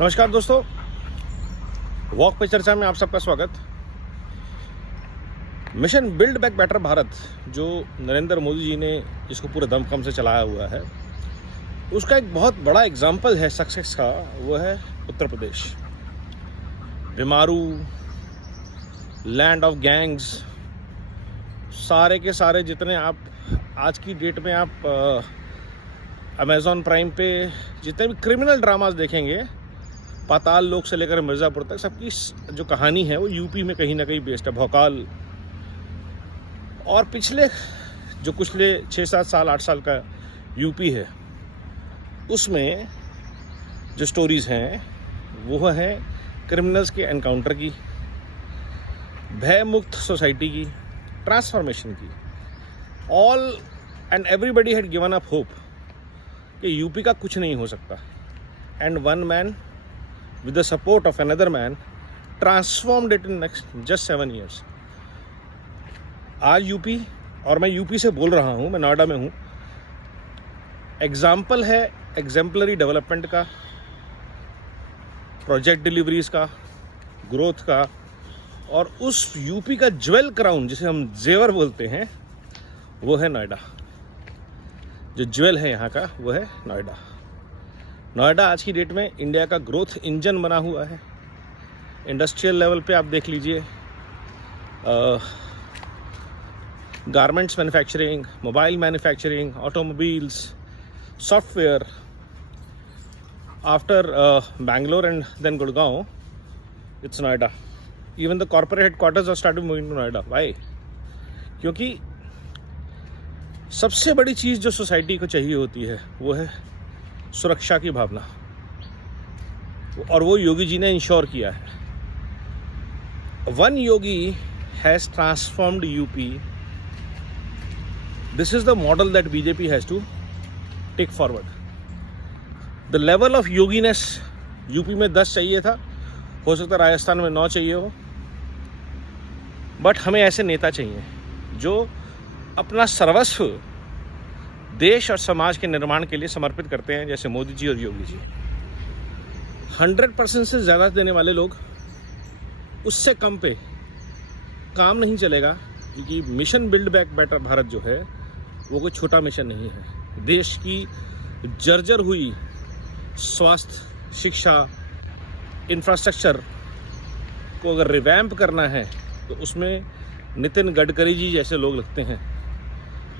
नमस्कार दोस्तों, वॉक पे चर्चा में आप सबका स्वागत। Mission build back better Bharat जो नरेंद्र मोदी जी ने इसको पूरे दमखम से चलाया हुआ है, उसका एक बहुत बड़ा एग्जाम्पल है सक्सेस का, वो है उत्तर प्रदेश। बीमारू, लैंड ऑफ गैंग्स, सारे के सारे जितने आप आज की डेट में आप अमेज़ॉन प्राइम पे जितने भी क्रिमिनल ड्रामास देखेंगे, पाताल लोक से लेकर मिर्ज़ापुर तक, सबकी जो कहानी है वो यूपी में कहीं ना कहीं बेस्ड है। भोकाल और पिछले 6-7 साल 8 साल का यूपी है, उसमें जो स्टोरीज़ हैं वो है क्रिमिनल्स के एनकाउंटर की, भय मुक्त सोसाइटी की, ट्रांसफॉर्मेशन की। All and everybody had given up hope कि यूपी का कुछ नहीं हो सकता, and one man with the support of another man transformed it in next just 7 years। आज यूपी, और मैं यूपी से बोल रहा हूँ, मैं नोएडा में हूँ, एग्जाम्पल है एग्जेम्पलरी डेवलपमेंट का, प्रोजेक्ट डिलीवरीज का, ग्रोथ का। और उस यूपी का ज्वेल क्राउन जिसे हम जेवर बोलते हैं वो है नोएडा। जो ज्वेल है यहाँ का वो है नोएडा। नोएडा आज की डेट में इंडिया का ग्रोथ इंजन बना हुआ है। इंडस्ट्रियल लेवल पे आप देख लीजिए, garments manufacturing, mobile manufacturing, automobiles, software. After Bangalore and then Gurgaon, it's Noida. Even the corporate headquarters are started moving to Noida. Why? क्योंकि सबसे बड़ी चीज़ जो सोसाइटी को चाहिए होती है वो है सुरक्षा की भावना, और वो योगी जी ने इंश्योर किया है। One Yogi has transformed UP. This is the model that BJP has to take forward. The level of योगीनेस यूपी में 10 चाहिए था, हो सकता है राजस्थान में 9 चाहिए हो, बट हमें ऐसे नेता चाहिए जो अपना सर्वस्व देश और समाज के निर्माण के लिए समर्पित करते हैं, जैसे मोदी जी और योगी जी। 100% से ज़्यादा देने वाले लोग, उससे कम पे काम नहीं चलेगा, क्योंकि mission build back better Bharat जो है वो कोई छोटा मिशन नहीं है। देश की जर्जर हुई स्वास्थ्य, शिक्षा, इंफ्रास्ट्रक्चर को अगर रिवैम्प करना है तो उसमें नितिन गडकरी जी जैसे लोग लगते हैं।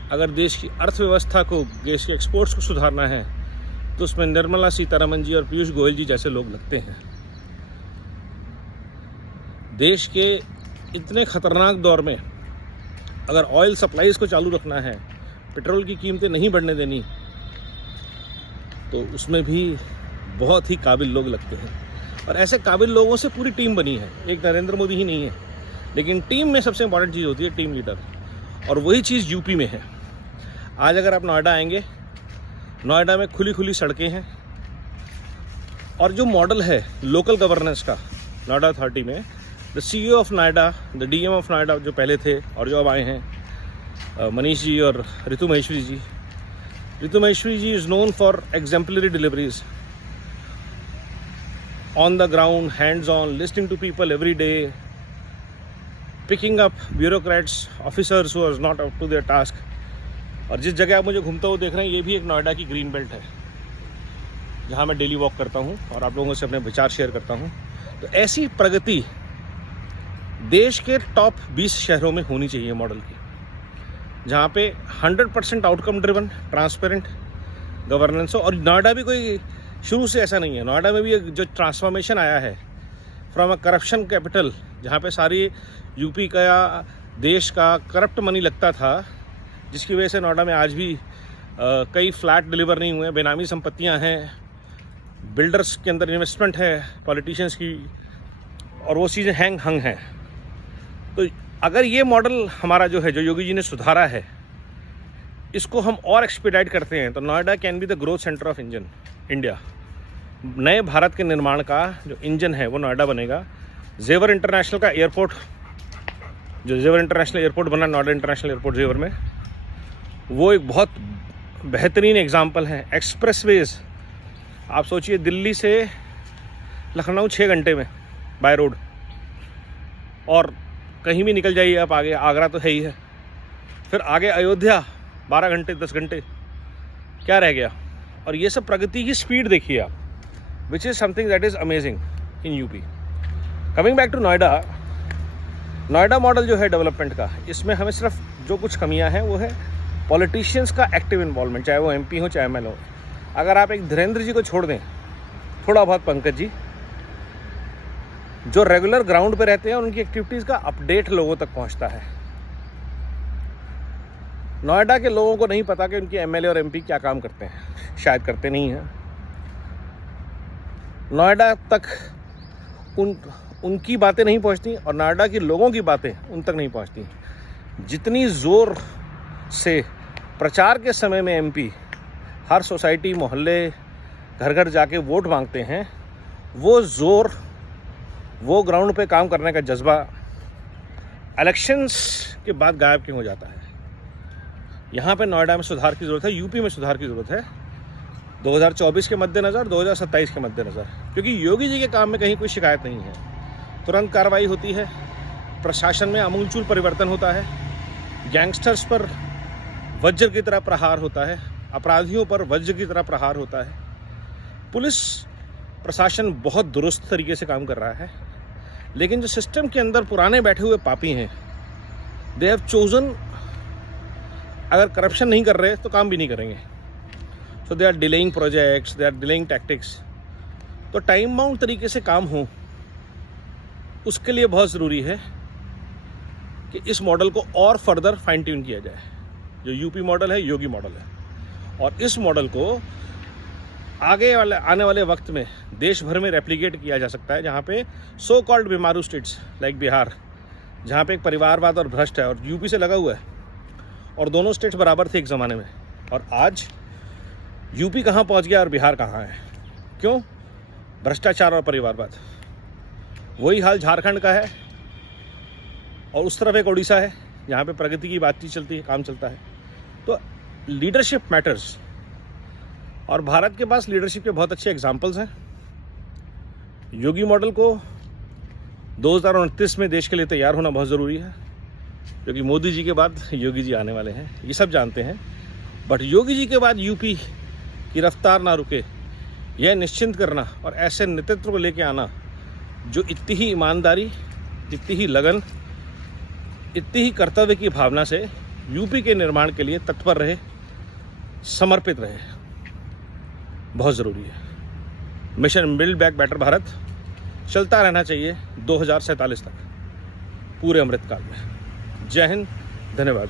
अगर देश की अर्थव्यवस्था को, देश के एक्सपोर्ट्स को सुधारना है तो उसमें निर्मला सीतारमण जी और पीयूष गोयल जी जैसे लोग लगते हैं। देश के इतने खतरनाक दौर में अगर ऑयल सप्लाईज को चालू रखना है, पेट्रोल की कीमतें नहीं बढ़ने देनी, तो उसमें भी बहुत ही काबिल लोग लगते हैं। और ऐसे काबिल लोगों से पूरी टीम बनी है। एक नरेंद्र मोदी ही नहीं है, लेकिन टीम में सबसे इंपॉर्टेंट चीज़ होती है टीम लीडर, और वही चीज़ यूपी में है। आज अगर आप नोएडा आएंगे, नोएडा में खुली खुली सड़कें हैं, और जो मॉडल है लोकल गवर्नेंस का नोएडा अथॉरिटी में, the CEO of Noida, the DM of Noida जो पहले थे और जो अब आए हैं, मनीष जी और Ritu Maheshwari ji. Ritu Maheshwari ji is known for exemplary deliveries on the ground, hands on, listening to people every day, picking up bureaucrats, officers who are not up to their task. और जिस जगह आप मुझे घूमता हुआ देख रहे हैं, ये भी एक नोएडा की ग्रीन बेल्ट है, जहाँ मैं डेली वॉक करता हूँ और आप लोगों से अपने विचार शेयर करता हूँ। तो ऐसी प्रगति देश के टॉप 20 शहरों में होनी चाहिए मॉडल की, जहाँ पे 100% आउटकम ड्रिवन, ट्रांसपेरेंट गवर्नेंस हो। और नोएडा भी कोई शुरू से ऐसा नहीं है। नोएडा में भी जो ट्रांसफॉर्मेशन आया है फ्रॉम अ करप्शन कैपिटल, जहाँ पे सारी यूपी का या देश का करप्ट मनी लगता था, जिसकी वजह से नोएडा में आज भी कई फ्लैट डिलीवर नहीं हुए, बेनामी संपत्तियां हैं, बिल्डर्स के अंदर इन्वेस्टमेंट है पॉलिटिशियंस की, और वो चीज़ें हैंग हंग हैं। तो अगर ये मॉडल हमारा जो है, जो योगी जी ने सुधारा है, इसको हम और एक्सपीडाइट करते हैं, तो Noida can be the growth centre of India. नए भारत के निर्माण का जो इंजन है वो नोएडा बनेगा। जेवर इंटरनेशनल का एयरपोर्ट, जो जेवर इंटरनेशनल एयरपोर्ट बना नोएडा इंटरनेशनल एयरपोर्ट जेवर में, वो एक बहुत बेहतरीन एग्जाम्पल है। एक्सप्रेसवेज, आप सोचिए दिल्ली से लखनऊ 6 घंटे में बाय रोड, और कहीं भी निकल जाइए आप आगे, आगरा तो है ही है, फिर आगे अयोध्या 12 घंटे 10 घंटे, क्या रह गया। और ये सब प्रगति की स्पीड देखिए आप, which is something that is amazing in UP. Coming back to Noida, Noida model जो है डेवलपमेंट का, इसमें हमें सिर्फ जो कुछ कमियां हैं वो है पॉलिटिशियंस का एक्टिव इन्वॉल्वमेंट, चाहे वो एमपी हो चाहे एमएलए हो। अगर आप एक धीरेन्द्र जी को छोड़ दें, थोड़ा बहुत पंकज जी, जो रेगुलर ग्राउंड पे रहते हैं, उनकी एक्टिविटीज़ का अपडेट लोगों तक पहुंचता है। नोएडा के लोगों को नहीं पता कि उनके एमएलए और एमपी क्या काम करते हैं, शायद करते नहीं हैं। नोएडा तक उनकी बातें नहीं पहुंचती और नोएडा के लोगों की बातें उन तक नहीं पहुंचती। जितनी ज़ोर से प्रचार के समय में एमपी हर सोसाइटी मोहल्ले घर घर जाके वोट मांगते हैं, वो ज़ोर, वो ग्राउंड पे काम करने का जज्बा इलेक्शंस के बाद गायब क्यों हो जाता है। यहाँ पे नोएडा में सुधार की ज़रूरत है, यूपी में सुधार की ज़रूरत है 2024 के मद्देनज़र, 2027 के मद्देनज़र, क्योंकि योगी जी के काम में कहीं कोई शिकायत नहीं है। तुरंत कार्रवाई होती है, प्रशासन में आमूलचूल परिवर्तन होता है, गैंगस्टर्स पर वज्र की तरह प्रहार होता है, अपराधियों पर वज्र की तरह प्रहार होता है। पुलिस प्रशासन बहुत दुरुस्त तरीके से काम कर रहा है, लेकिन जो सिस्टम के अंदर पुराने बैठे हुए पापी हैं, दे हैव चोजन, अगर करप्शन नहीं कर रहे तो काम भी नहीं करेंगे। So they are delaying projects, they are delaying tactics. तो टाइम बाउंड तरीके से काम हो, उसके लिए बहुत ज़रूरी है कि इस मॉडल को और फर्दर फाइन ट्यून किया जाए। जो यूपी मॉडल है, योगी मॉडल है, और इस मॉडल को आने वाले वक्त में देश भर में रेप्लिकेट किया जा सकता है, जहाँ पे सो कॉल्ड बीमारू स्टेट्स लाइक बिहार, जहाँ पे एक परिवारवाद और भ्रष्ट है और यूपी से लगा हुआ है, और दोनों स्टेट्स बराबर थे एक ज़माने में, और आज यूपी कहाँ पहुँच गया और बिहार कहाँ है। क्यों? भ्रष्टाचार और परिवारवाद। वही हाल झारखंड का है, और उस तरफ एक उड़ीसा है जहाँ पे प्रगति की बातचीत चलती है, काम चलता है। तो लीडरशिप मैटर्स, और भारत के पास लीडरशिप के बहुत अच्छे एग्जाम्पल्स हैं। योगी मॉडल को 2029 में देश के लिए तैयार होना बहुत ज़रूरी है, क्योंकि मोदी जी के बाद योगी जी आने वाले हैं, ये सब जानते हैं। बट योगी जी के बाद यूपी की रफ्तार ना रुके, यह निश्चिंत करना और ऐसे नेतृत्व को लेके आना जो इतनी ही ईमानदारी, इतनी ही लगन, इतनी ही कर्तव्य की भावना से यूपी के निर्माण के लिए तत्पर रहे, समर्पित रहे, बहुत ज़रूरी है। Mission build back better Bharat चलता रहना चाहिए 2047 तक, पूरे अमृतकाल में। जय हिंद, धन्यवाद।